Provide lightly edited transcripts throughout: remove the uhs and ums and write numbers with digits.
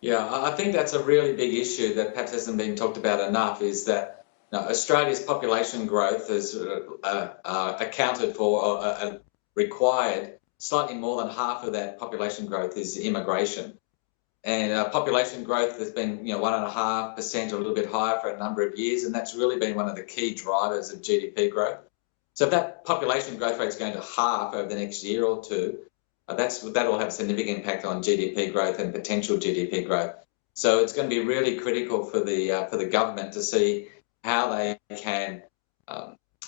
Yeah, I think that's a really big issue that perhaps hasn't been talked about enough, is that Australia's population growth has accounted for or required slightly more than half of that population growth is immigration. And population growth has been, 1.5% or a little bit higher for a number of years, and that's really been one of the key drivers of GDP growth. So if that population growth rate is going to half over the next year or two, that will have a significant impact on GDP growth and potential GDP growth. So it's going to be really critical for the government to see how they can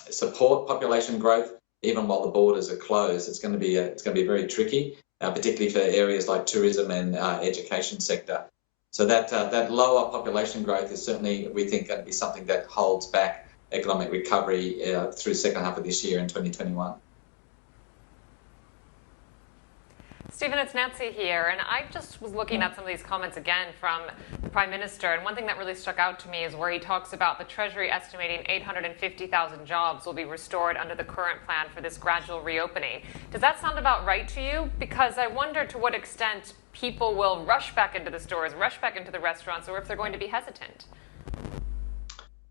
support population growth even while the borders are closed. It's going to be very tricky, particularly for areas like tourism and education sector. So that lower population growth is certainly, we think, going to be something that holds back economic recovery through the second half of this year in 2021. Stephen, it's Nancy here, and I just was looking at some of these comments again from the Prime Minister, and one thing that really stuck out to me is where he talks about the Treasury estimating 850,000 jobs will be restored under the current plan for this gradual reopening. Does that sound about right to you? Because I wonder to what extent people will rush back into the stores, rush back into the restaurants, or if they're going to be hesitant.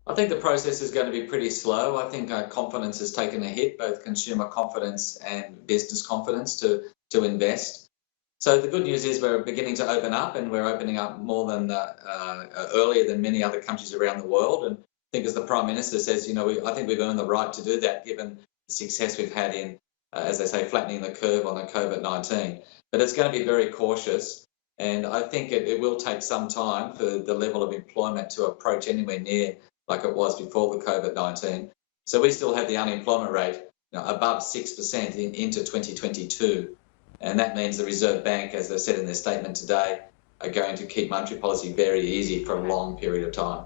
I think the process is going to be pretty slow. I think confidence has taken a hit, both consumer confidence and business confidence to invest. So the good news is we're beginning to open up, and we're opening up more than earlier than many other countries around the world. And I think, as the Prime Minister says, I think we've earned the right to do that given the success we've had in, as they say, flattening the curve on the COVID-19. But it's going to be very cautious, and I think it will take some time for the level of employment to approach anywhere near like it was before the COVID-19. So we still have the unemployment rate above 6% into 2022. And that means the Reserve Bank, as they said in their statement today, are going to keep monetary policy very easy for a long period of time.